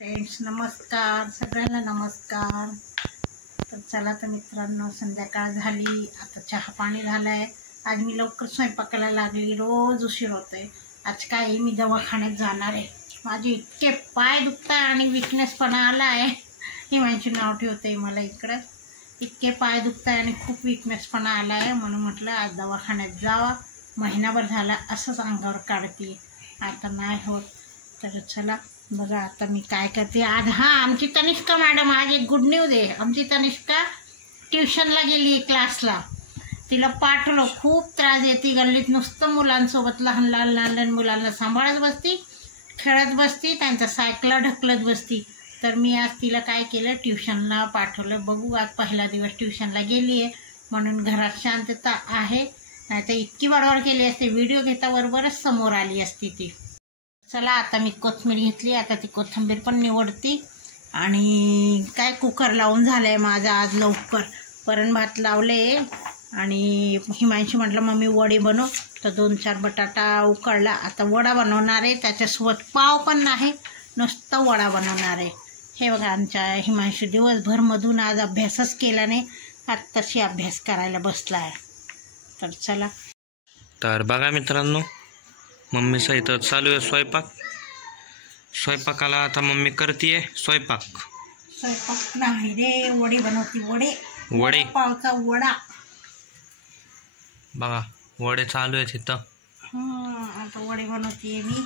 Friends नमस्कार, सगळ्यांना नमस्कार। तर चला तर मित्रांनो, संध्याकाळ झाली, आता चहा पाणी झालंय। आज मी लवकर स्वयंपाकाला लागली, रोज उशीर होतोय। आज काय मी दवाखान्यात जाणार आहे। माझे इतके पाय दुखताय आणि विकनेसपणा आलाय, हिमांशू नाव ठेवते मला इकडं। इतके पाय दुखताय आणि खूप विकनेसपणा आलाय, म्हणून म्हटलं आज दवाखान्यात जावा। महिनाभर झाला असंच अंगावर काढते, आता नाही होत। तर चला बघा आता मी काय करते आज। आमची तनिष्का मॅडम, आज एक गुड न्यूज आहे। आमची तनिष्का ट्युशनला गेली आहे, क्लासला। तिला पाठवलं, खूप त्रास देते गल्लीत, नुसतं मुलांसोबत लहान लहान मुलांना सांभाळत बसती, खेळत बसती, त्यांचा सायकला ढकलत बसती। तर मी आज तिला काय केलं, ट्युशनला पाठवलं। बघू आज पहिला दिवस ट्युशनला गेली आहे म्हणून घरात शांतता आहे, नाहीतर इतकी बडबड केली असते, व्हिडिओ घेता बरोबरच समोर आली असती ती। चला आता मी कोथिंबीर घेतली, आता ती कोथिंबीर पण निवडती। आणि काय कुकर लावून झालंय माझा आज लवकर, वरण भात लावले। आणि हिमांशी म्हटलं मम्मी वडे बनव, तर 2-4 बटाटा उकळला, आता वडा बनवणार आहे। त्याच्यासोबत पाव पण नाही, नुसतं वडा बनवणार आहे। हे बघा आमच्या हिमांशी दिवसभरमधून आज अभ्यासच केला नाही, आत्ताशी अभ्यास करायला बसला आहे। तर चला, तर बघा मित्रांनो, मम्मीचा इथं चालू आहे स्वयंपाकाला। आता मम्मी करते स्वयंपाक नाही रे, वडे बनवती, वडे पावचा वडा। बघा वडे चालू आहेत इथं। आता वडे बनवते मी।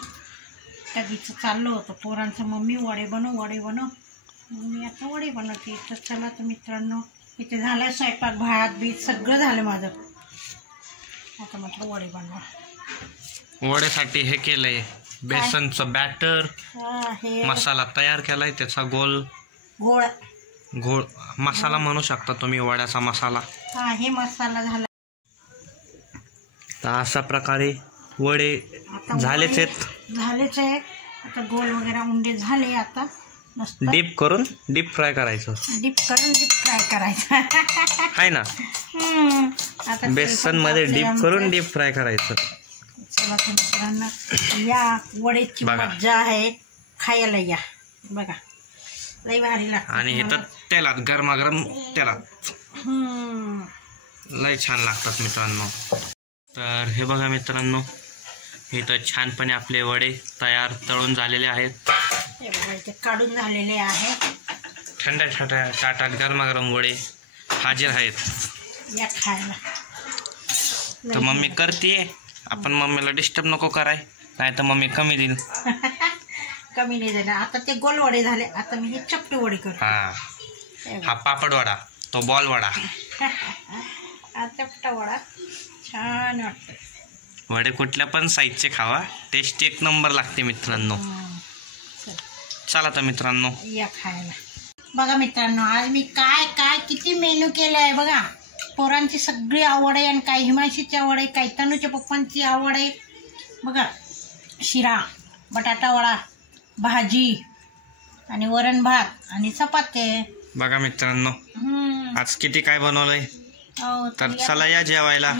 कधीच चाललो होतं पोरांचं, मम्मी वडे बनव, मी आता वडे बनवते। तर चला तर मित्रांनो, इथे झालं स्वयंपाक, भात बीत सगळं झालं माझं। आता म्हटलं वडे बनवा। वड्यासाठी हे केलंय, बेसनचं बॅटर, मसाला तयार केलाय, त्याचा घोळ मसाला म्हणू शकता तुम्ही, वड्याचा मसाला। हे मसाला झाला। तर अशा प्रकारे वडे झालेच आहेत। आता गोल वगैरे उंडे झाले, आता डीप फ्राय करायचं, डीप फ्राय करायचं आहे ना। आता बेसन मध्ये डीप फ्राय करायचं। चला मित्रांनो, या वडेची मज्जा आहे, खायला या। बघा लई भारी लागतं, आणि हे तर तेलात, गरमागरम तेलात लई छान लागतात मित्रांनो। तर हे बघा मित्रांनो, इथं छानपणे आपले वडे तयार तळून झालेले आहेत। हे बघा इथे काढून झालेले आहेत, ठंड्या ताटात गरमागरम वडे हाजीर आहेत, या खायला। तर मम्मी करते, आपण मम्मीला डिस्टर्ब नको कराय, नाही तर मम्मी कमी देईल। कमी नाही देणार। आता ते गोल वडे झाले, आता मी हे चपटे वडे करतो। हा पापड वडा, तो बॉल वडा, हा चपटा वडा छान वाटतं। वडे कुठल्या पण साईजचे खावा, टेस्ट एक नंबर लागते मित्रांनो। चला तर मित्रांनो, या खायला। बघा मित्रांनो, आज मी काय किती मेनू केलं आहे बघा। पोरांची सगळी आवड आहे, आणि काही हिमांशीची आवड आहे, काही तनूच्या पप्पांची आवड आहे। बघा शिरा, बटाटा वडा, भाजी आणि वरण भात आणि चपाती। बघा मित्रांनो, आज किती काय बनवलंय। तर चला या जेवायला।